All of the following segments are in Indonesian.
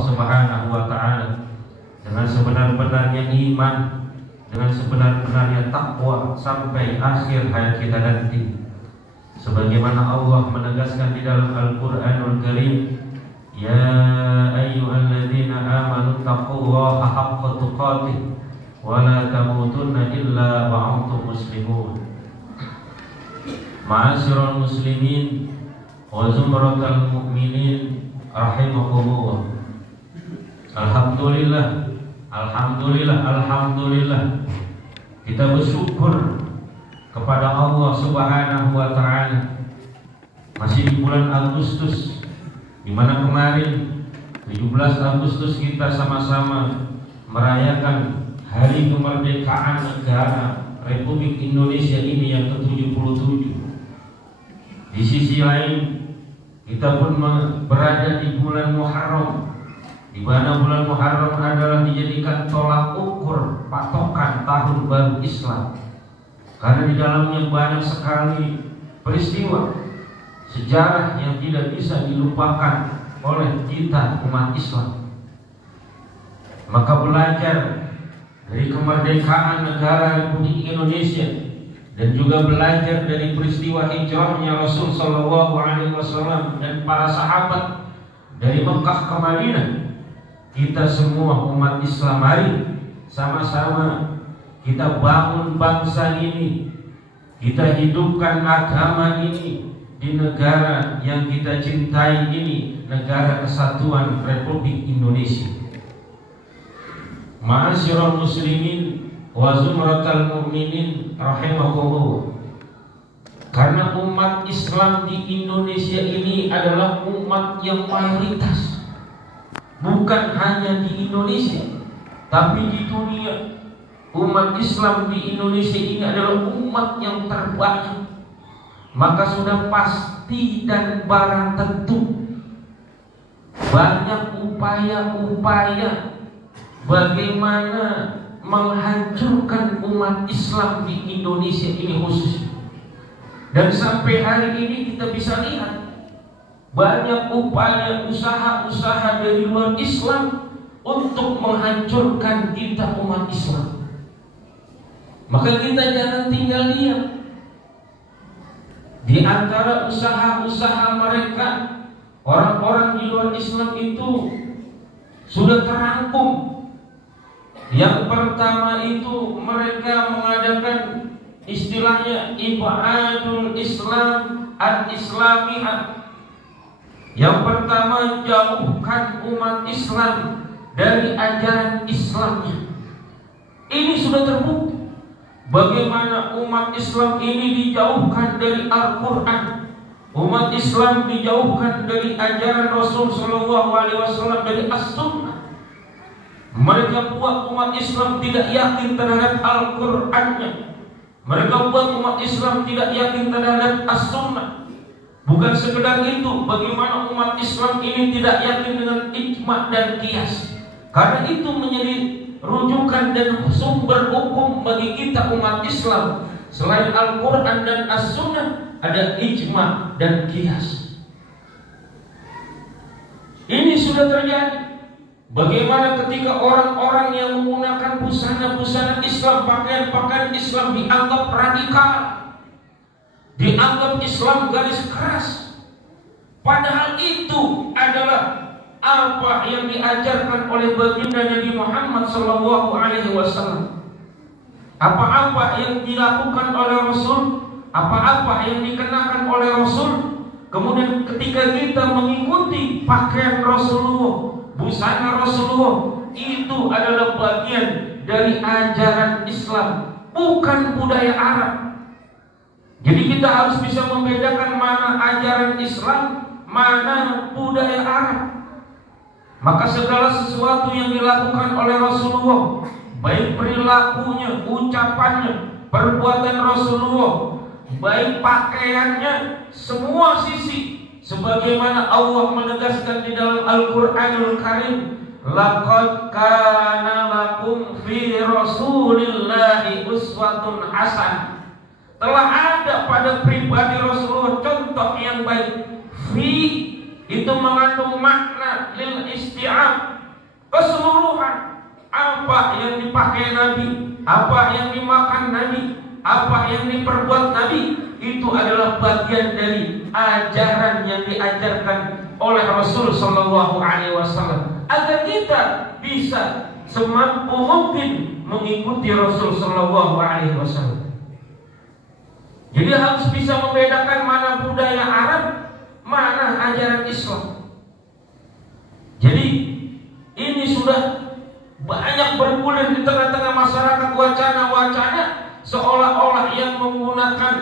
Subhanahu wa ta'ala dengan sebenar-benarnya iman, dengan sebenar-benarnya takwa sampai akhir hayat kita nanti. Sebagaimana Allah menegaskan di dalam Al-Qur'anul Karim, ya ayyuhalladzina amanu taqullaha haqqa tuqatih wa la tamutunna illa wa antum muslimun. Ma'asyiral muslimin wa zumratal mu'minin rahimakumullah. Alhamdulillah kita bersyukur kepada Allah Subhanahu wa ta'ala. Masih di bulan Agustus, di mana kemarin 17 Agustus kita sama-sama merayakan hari kemerdekaan negara Republik Indonesia ini yang ke-77. Di sisi lain, kita pun berada di bulan Muharram, di mana bulan Muharram adalah dijadikan tolak ukur patokan tahun baru Islam. Karena di dalamnya banyak sekali peristiwa sejarah yang tidak bisa dilupakan oleh kita umat Islam. Maka belajar dari kemerdekaan negara Republik Indonesia dan juga belajar dari peristiwa hijrahnya Rasul Sallallahu Alaihi Wasallam dan para sahabat dari Mekah ke Madinah, kita semua umat Islam mari sama-sama kita bangun bangsa ini, kita hidupkan agama ini di negara yang kita cintai ini, negara kesatuan Republik Indonesia. Ma'asyiral muslimin wa zumratal mu'minin rahimakumullah. Karena umat Islam di Indonesia ini adalah umat yang mayoritas, bukan hanya di Indonesia tapi di dunia. Umat Islam di Indonesia ini adalah umat yang terbanyak. Maka sudah pasti dan barang tentu banyak upaya-upaya bagaimana menghancurkan umat Islam di Indonesia ini khususnya. Dan sampai hari ini kita bisa lihat banyak upaya usaha-usaha dari luar Islam untuk menghancurkan kita umat Islam. Maka kita jangan tinggal diam. Di antara usaha-usaha mereka, orang-orang di luar Islam itu sudah terangkum. Yang pertama itu mereka mengadakan istilahnya ibadul Islam al-Islamiyah. Yang pertama, jauhkan umat Islam dari ajaran Islamnya. Ini sudah terbukti bagaimana umat Islam ini dijauhkan dari Al-Quran, umat Islam dijauhkan dari ajaran Rasul Sallallahu Alaihi Wasallam, dari As-Sunnah. Mereka buat umat Islam tidak yakin terhadap Al-Qurannya. Mereka buat umat Islam tidak yakin terhadap As-Sunnah. Bukan sekedar itu, bagaimana umat Islam ini tidak yakin dengan ijma' dan qiyas. Karena itu menjadi rujukan dan sumber hukum bagi kita umat Islam. Selain Al-Quran dan As-Sunnah, ada ijma' dan qiyas. Ini sudah terjadi. Bagaimana ketika orang-orang yang menggunakan busana-busana Islam, pakaian-pakaian Islam dianggap radikal, dianggap Islam garis keras. Padahal itu adalah apa yang diajarkan oleh baginda Nabi Muhammad Sallallahu Alaihi Wasallam. Apa-apa yang dilakukan oleh Rasul, apa-apa yang dikenakan oleh Rasul, kemudian ketika kita mengikuti pakaian Rasulullah, busana Rasulullah, itu adalah bagian dari ajaran Islam, bukan budaya Arab. Jadi kita harus bisa membedakan mana ajaran Islam, mana budaya Arab. Maka segala sesuatu yang dilakukan oleh Rasulullah, baik perilakunya, ucapannya, perbuatan Rasulullah, baik pakaiannya, semua sisi, sebagaimana Allah menegaskan di dalam Al-Qur'anul Karim, laqad kana lakum fi Rasulillahi uswatun hasanah. Telah ada pada pribadi Rasulullah contoh yang baik. Fi itu mengandung makna lil syiar, keseluruhan apa yang dipakai Nabi, apa yang dimakan Nabi, apa yang diperbuat Nabi, itu adalah bagian dari ajaran yang diajarkan oleh Rasul Sallallahu Alaihi Wasallam, agar kita bisa semampu mungkin mengikuti Rasul Sallallahu Alaihi Wasallam. Jadi harus bisa membedakan mana budaya Arab, mana ajaran Islam. Jadi ini sudah banyak bergulir di tengah-tengah masyarakat wacana-wacana seolah-olah yang menggunakan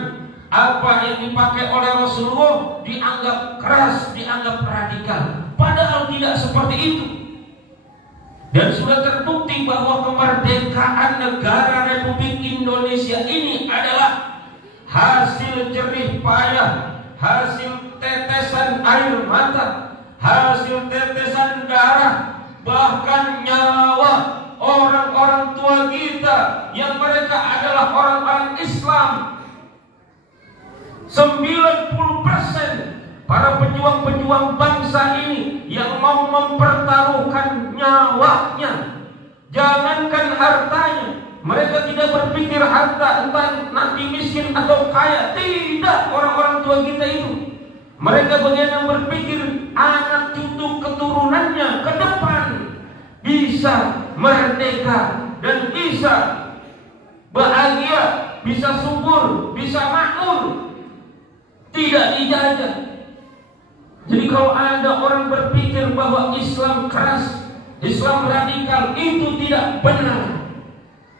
apa yang dipakai oleh Rasulullah dianggap keras, dianggap radikal. Padahal tidak seperti itu. Dan sudah terbukti bahwa kemerdekaan negara Republik Indonesia ini adalah hasil jerih payah, hasil tetesan air mata, hasil tetesan darah, bahkan nyawa orang-orang tua kita yang mereka adalah orang-orang Islam. 90% para pejuang-pejuang bangsa ini yang mau mempertaruhkan nyawanya, jangankan hartanya. Mereka tidak berpikir harta entah nanti miskin atau kaya. Tidak, orang-orang tua kita itu. Mereka bagaimana berpikir anak cucu keturunannya ke depan bisa merdeka dan bisa bahagia, bisa subur, bisa makmur, tidak dijajah. Jadi kalau ada orang berpikir bahwa Islam keras, Islam radikal, itu tidak benar.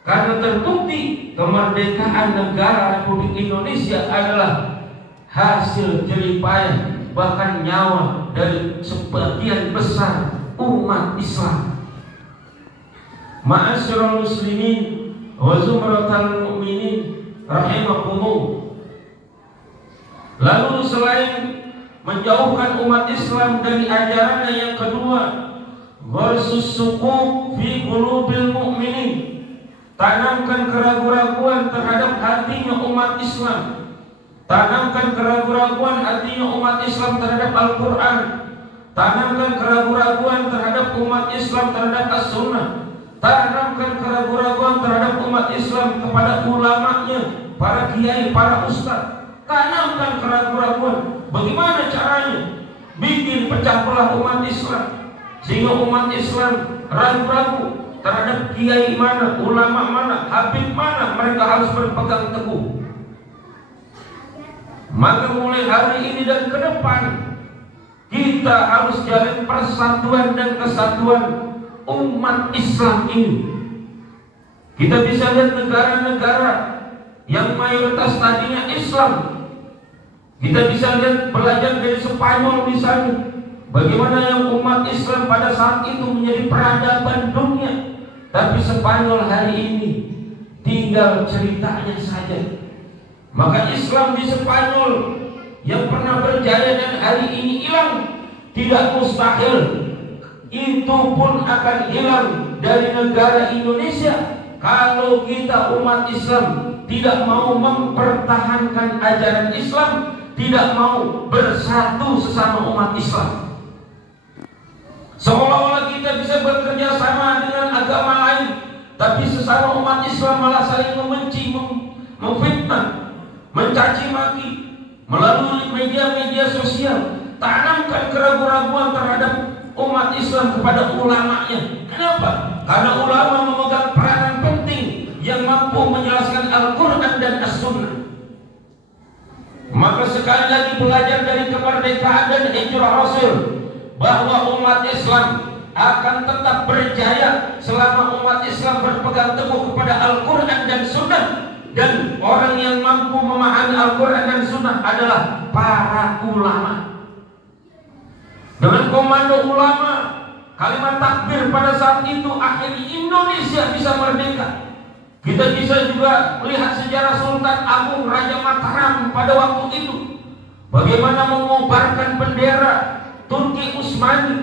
Karena terbukti kemerdekaan negara Republik Indonesia adalah hasil jerih payah bahkan nyawa dari sebagian besar umat Islam. Ma'asyiral muslimin wa zumratal mu'minin rahimakumullah. Lalu selain menjauhkan umat Islam dari ajarannya, yang kedua, gharsus suquk fi qulubil mu'minin. Tanamkan keraguan-raguan terhadap hatinya umat Islam. Tanamkan keraguan-raguan hatinya umat Islam terhadap Al-Quran. Tanamkan keraguan-raguan terhadap umat Islam terhadap As-Sunnah. Tanamkan keraguan-raguan terhadap umat Islam kepada ulamanya, para kiai, para ustaz. Tanamkan keraguan-raguan. Bagaimana caranya? Bikin pecah belah umat Islam, sehingga umat Islam ragu-ragu terhadap kiai mana, ulama mana, habib mana mereka harus berpegang teguh. Maka mulai hari ini dan ke depan kita harus jalin persatuan dan kesatuan umat Islam ini. Kita bisa lihat negara-negara yang mayoritas tadinya Islam. Kita bisa lihat, belajar dari Spanyol misalnya, bagaimana yang umat Islam pada saat itu menjadi peradaban dunia. Tapi Spanyol hari ini tinggal ceritanya saja. Maka Islam di Spanyol yang pernah berjaya dan hari ini hilang, tidak mustahil itu pun akan hilang dari negara Indonesia kalau kita umat Islam tidak mau mempertahankan ajaran Islam, tidak mau bersatu sesama umat Islam. Seolah-olah kita bisa bekerja sama dengan agama lain, tapi sesama umat Islam malah saling membenci, memfitnah, mencaci maki melalui media-media sosial. Tanamkan keraguan-raguan terhadap umat Islam kepada ulamanya. Kenapa? Karena ulama memegang peranan penting yang mampu menjelaskan Al-Quran dan As-Sunnah. Maka sekali lagi belajar dari kemerdekaan dan hijrah Rasul, bahwa umat Islam akan tetap berjaya selama umat Islam berpegang teguh kepada Al-Quran dan Sunnah. Dan orang yang mampu memahami Al-Quran dan Sunnah adalah para ulama. Dengan komando ulama, kalimat takbir pada saat itu akhirnya Indonesia bisa merdeka. Kita bisa juga melihat sejarah Sultan Agung Raja Mataram pada waktu itu, bagaimana mengobarkan bendera Turki Utsmani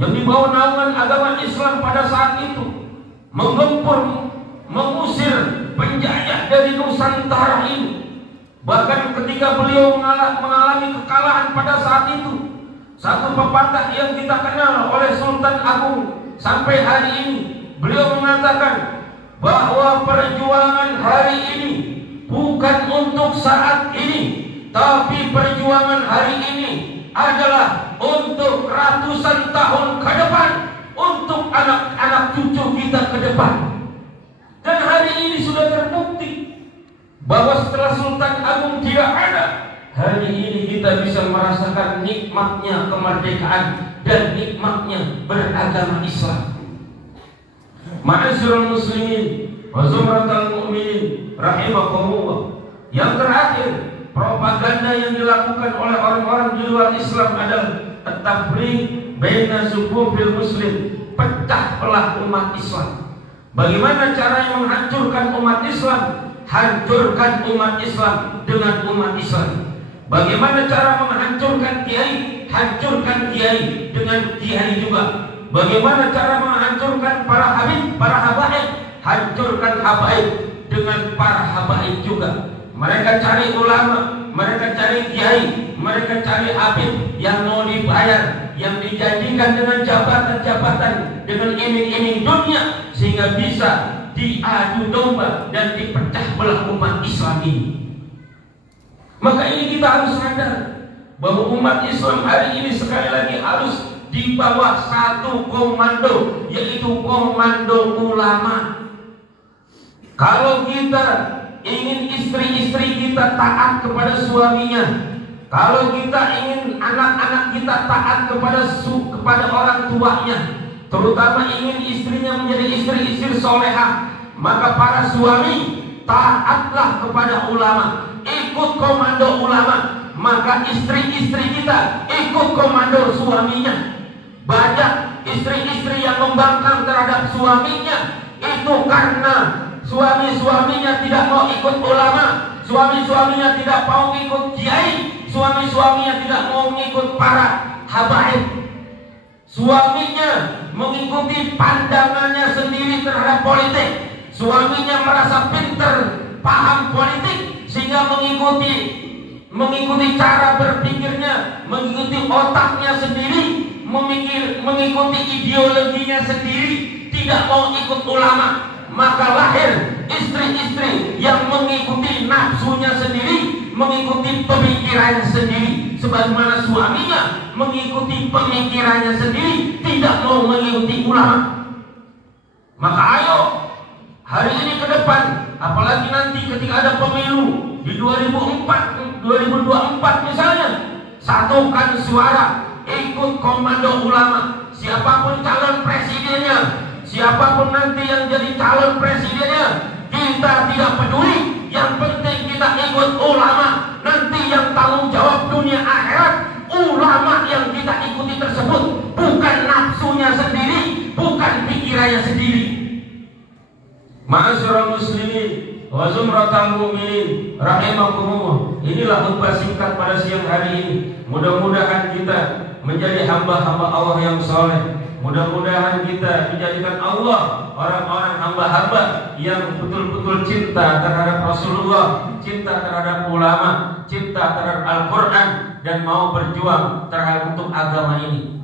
yang dibawa naungan agama Islam pada saat itu, menggempur, mengusir penjajah dari Nusantara ini. Bahkan ketika beliau mengalami kekalahan pada saat itu, satu pepatah yang kita kenal oleh Sultan Agung sampai hari ini beliau mengatakan bahwa perjuangan hari ini bukan untuk saat ini, tapi perjuangan hari ini adalah untuk ratusan tahun ke depan, untuk anak-anak cucu kita ke depan. Dan hari ini sudah terbukti bahwa setelah Sultan Agung tidak ada, hari ini kita bisa merasakan nikmatnya kemerdekaan dan nikmatnya beragama Islam. Ma'asyiral muslimin wa zumratal mu'minin rahimakumullah. Yang terakhir, propaganda yang dilakukan oleh orang-orang di luar Islam adalah at-tafriq baina sufufil muslim, pecah belah umat Islam. Bagaimana cara yang menghancurkan umat Islam? Hancurkan umat Islam dengan umat Islam. Bagaimana cara menghancurkan kiai? Hancurkan kiai dengan kiai juga. Bagaimana cara menghancurkan para habib, para habaib? Hancurkan habaib dengan para habaib juga. Mereka cari ulama, mereka cari kiai, mereka cari habib yang mau dibayar, yang dijanjikan dengan jabatan-jabatan, dengan iming-iming dunia, sehingga bisa diadu domba dan dipecah belah umat Islam ini. Maka ini kita harus sadar bahwa umat Islam hari ini sekali lagi harus di bawah satu komando, yaitu komando ulama. Kalau kita ingin istri-istri kita taat kepada suaminya, kalau kita ingin anak-anak kita taat kepada orang tuanya, terutama ingin istrinya menjadi istri-istri solehah, maka para suami taatlah kepada ulama, ikut komando ulama. Maka istri-istri kita ikut komando suaminya. Banyak istri-istri yang membangkang terhadap suaminya itu karena suami-suaminya tidak mau ikut ulama, suami-suaminya tidak mau ikut kiai, suami-suaminya tidak mau mengikut para habaib. Suaminya mengikuti pandangannya sendiri terhadap politik. Suaminya merasa pintar, paham politik, sehingga mengikuti cara berpikirnya, mengikuti otaknya sendiri, mengikuti ideologinya sendiri, tidak mau ikut ulama. Maka lahir istri-istri yang mengikuti nafsunya sendiri, mengikuti pemikirannya sendiri, sebagaimana suaminya mengikuti pemikirannya sendiri, tidak mau mengikuti ulama. Maka ayo hari ini ke depan, apalagi nanti ketika ada pemilu di 2024 misalnya, satukan suara, ikut komando ulama. Siapapun calon presidennya, siapapun nanti yang jadi calon presidennya, kita tidak peduli. Yang penting kita ikut ulama. Nanti yang tanggung jawab dunia akhirat ulama yang kita ikuti tersebut, bukan nafsunya sendiri, bukan pikirannya sendiri. Ma'asyiral muslimin wa zumratal mu'minin rahimakumullah. Inilah khutbah singkat pada siang hari ini. Mudah-mudahan kita menjadi hamba-hamba Allah yang soleh. Mudah-mudahan kita dijadikan Allah orang-orang hamba-hamba yang betul-betul cinta terhadap Rasulullah, cinta terhadap ulama, cinta terhadap Al-Quran, dan mau berjuang terhadap untuk agama ini.